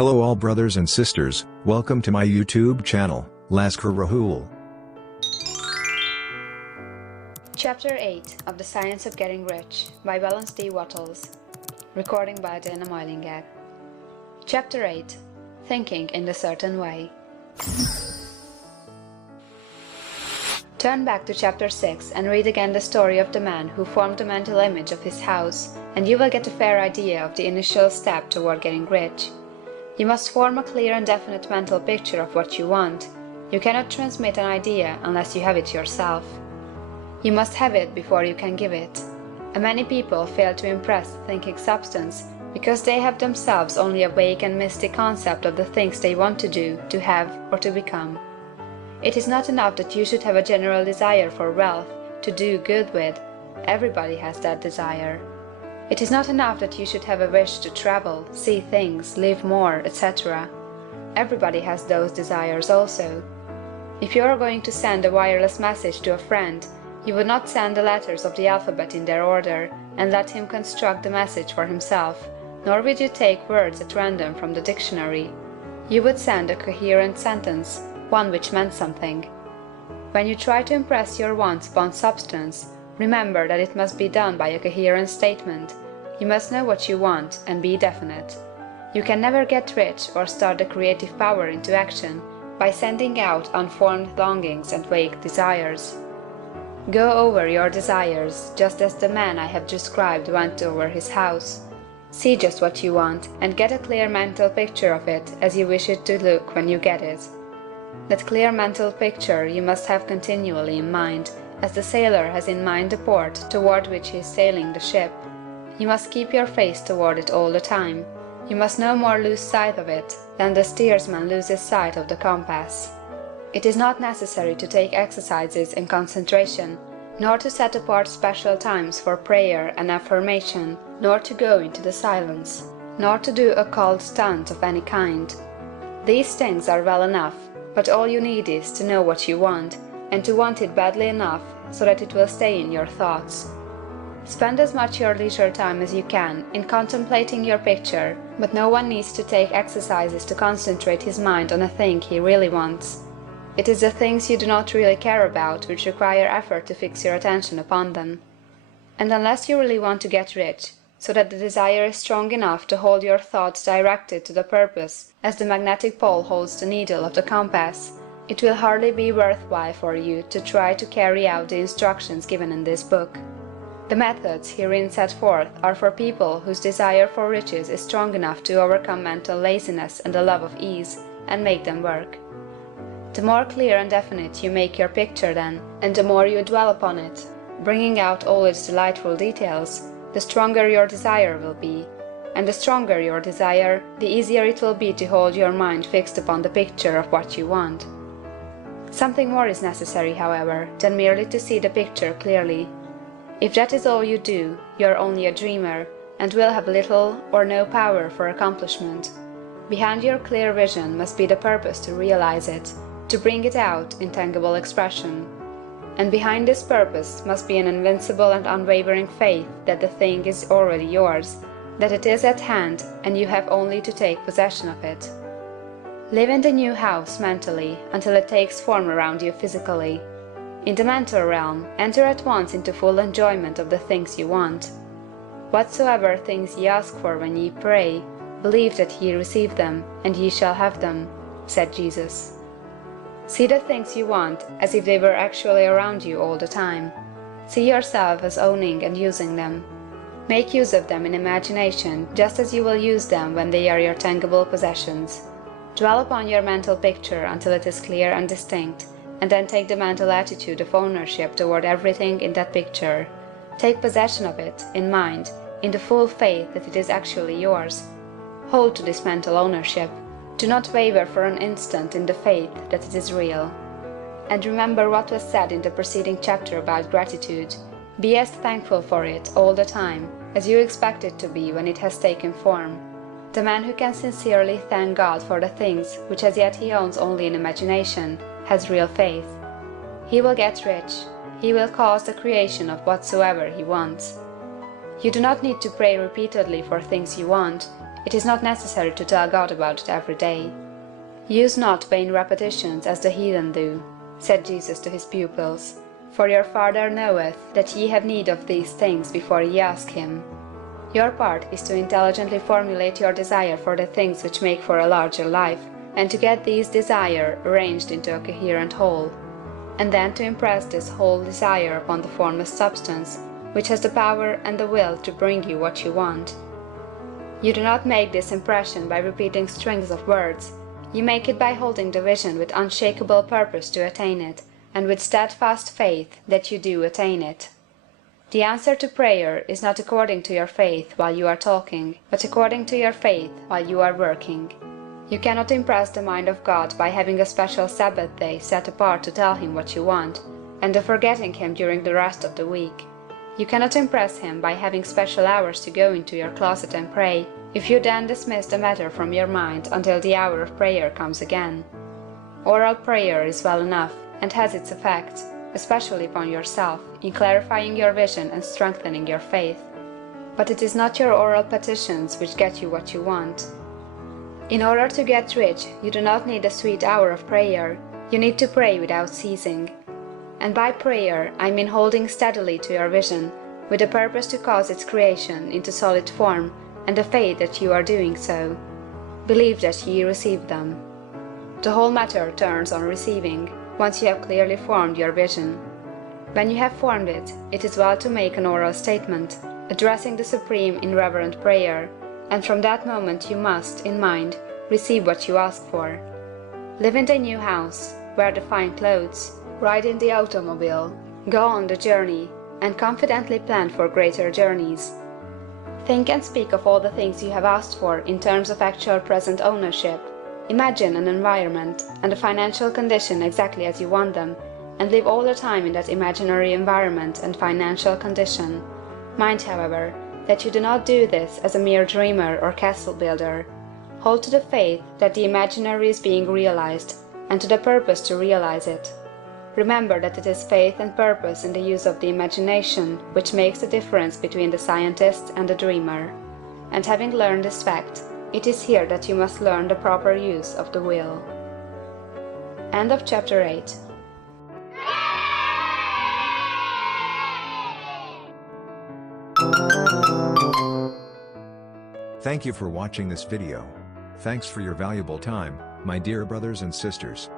Hello all brothers and sisters, welcome to my YouTube channel, Lascar Raghul. Chapter 8 of The Science of Getting Rich by Wallace D.Wattles. Recording by Majlinger. Chapter 8 Thinking in a Certain Way. Turn back to Chapter 6 and read again the story of the man who formed the mental image of his house, and you will get a fair idea of the initial step toward getting rich. You must form a clear and definite mental picture of what you want. You cannot transmit an idea unless you have it yourself. You must have it before you can give it. And many people fail to impress the thinking substance because they have themselves only a vague and mystic concept of the things they want to do, to have, or to become. It is not enough that you should have a general desire for wealth, to do good with. Everybody has that desire. It is not enough that you should have a wish to travel, see things, live more, etc. Everybody has those desires also. If you are going to send a wireless message to a friend, you would not send the letters of the alphabet in their order and let him construct the message for himself, nor would you take words at random from the dictionary. You would send a coherent sentence, one which meant something. When you try to impress your wants upon substance, remember that it must be done by a coherent statement. You must know what you want and be definite. You can never get rich or start the creative power into action by sending out unformed longings and vague desires. Go over your desires just as the man I have described went over his house. See just what you want and get a clear mental picture of it as you wish it to look when you get it. That clear mental picture you must have continually in mind, as the sailor has in mind the port toward which he is sailing the ship. You must keep your face toward it all the time. You must no more lose sight of it than the steersman loses sight of the compass. It is not necessary to take exercises in concentration, nor to set apart special times for prayer and affirmation, nor to go into the silence, nor to do occult stunt of any kind. These things are well enough, but all you need is to know what you want, and to want it badly enough so that it will stay in your thoughts. Spend as much your leisure time as you can in contemplating your picture, but no one needs to take exercises to concentrate his mind on a thing he really wants. It is the things you do not really care about which require effort to fix your attention upon them. And unless you really want to get rich, so that the desire is strong enough to hold your thoughts directed to the purpose as the magnetic pole holds the needle of the compass, it will hardly be worthwhile for you to try to carry out the instructions given in this book. The methods herein set forth are for people whose desire for riches is strong enough to overcome mental laziness and the love of ease, and make them work. The more clear and definite you make your picture then, and the more you dwell upon it, bringing out all its delightful details, the stronger your desire will be, and the stronger your desire, the easier it will be to hold your mind fixed upon the picture of what you want. Something more is necessary, however, than merely to see the picture clearly. If that is all you do, you are only a dreamer, and will have little or no power for accomplishment. Behind your clear vision must be the purpose to realize it, to bring it out in tangible expression. And behind this purpose must be an invincible and unwavering faith that the thing is already yours, that it is at hand and you have only to take possession of it. Live in the new house mentally until it takes form around you physically. In the mental realm, enter at once into full enjoyment of the things you want. Whatsoever things ye ask for when ye pray, believe that ye receive them, and ye shall have them, said Jesus. See the things you want as if they were actually around you all the time. See yourself as owning and using them. Make use of them in imagination just as you will use them when they are your tangible possessions. Dwell upon your mental picture until it is clear and distinct, and then take the mental attitude of ownership toward everything in that picture. Take possession of it, in mind, in the full faith that it is actually yours. Hold to this mental ownership. Do not waver for an instant in the faith that it is real. And remember what was said in the preceding chapter about gratitude. Be as thankful for it all the time as you expect it to be when it has taken form. The man who can sincerely thank God for the things which as yet he owns only in imagination has real faith. He will get rich. He will cause the creation of whatsoever he wants. You do not need to pray repeatedly for things you want. It is not necessary to tell God about it every day. Use not vain repetitions as the heathen do, said Jesus to his pupils, for your Father knoweth that ye have need of these things before ye ask him. Your part is to intelligently formulate your desire for the things which make for a larger life, and to get these desires arranged into a coherent whole, and then to impress this whole desire upon the formless substance, which has the power and the will to bring you what you want. You do not make this impression by repeating strings of words, you make it by holding the vision with unshakable purpose to attain it, and with steadfast faith that you do attain it. The answer to prayer is not according to your faith while you are talking, but according to your faith while you are working. You cannot impress the mind of God by having a special Sabbath day set apart to tell him what you want, and of forgetting him during the rest of the week. You cannot impress him by having special hours to go into your closet and pray, if you then dismiss the matter from your mind until the hour of prayer comes again. Oral prayer is well enough, and has its effect, especially upon yourself, in clarifying your vision and strengthening your faith. But it is not your oral petitions which get you what you want. In order to get rich, you do not need a sweet hour of prayer, you need to pray without ceasing. And by prayer, I mean holding steadily to your vision, with a purpose to cause its creation into solid form, and the faith that you are doing so. Believe that ye receive them. The whole matter turns on receiving, once you have clearly formed your vision. When you have formed it, it is well to make an oral statement, addressing the Supreme in reverent prayer, and from that moment you must, in mind, receive what you ask for. Live in the new house, wear the fine clothes, ride in the automobile, go on the journey, and confidently plan for greater journeys. Think and speak of all the things you have asked for in terms of actual present ownership. Imagine an environment and a financial condition exactly as you want them, and live all the time in that imaginary environment and financial condition. Mind, however, that you do not do this as a mere dreamer or castle builder. Hold to the faith that the imaginary is being realized, and to the purpose to realize it. Remember that it is faith and purpose in the use of the imagination which makes the difference between the scientist and the dreamer. And having learned this fact, it is here that you must learn the proper use of the will. End of chapter 8. Thank you for watching this video. Thanks for your valuable time, my dear brothers and sisters.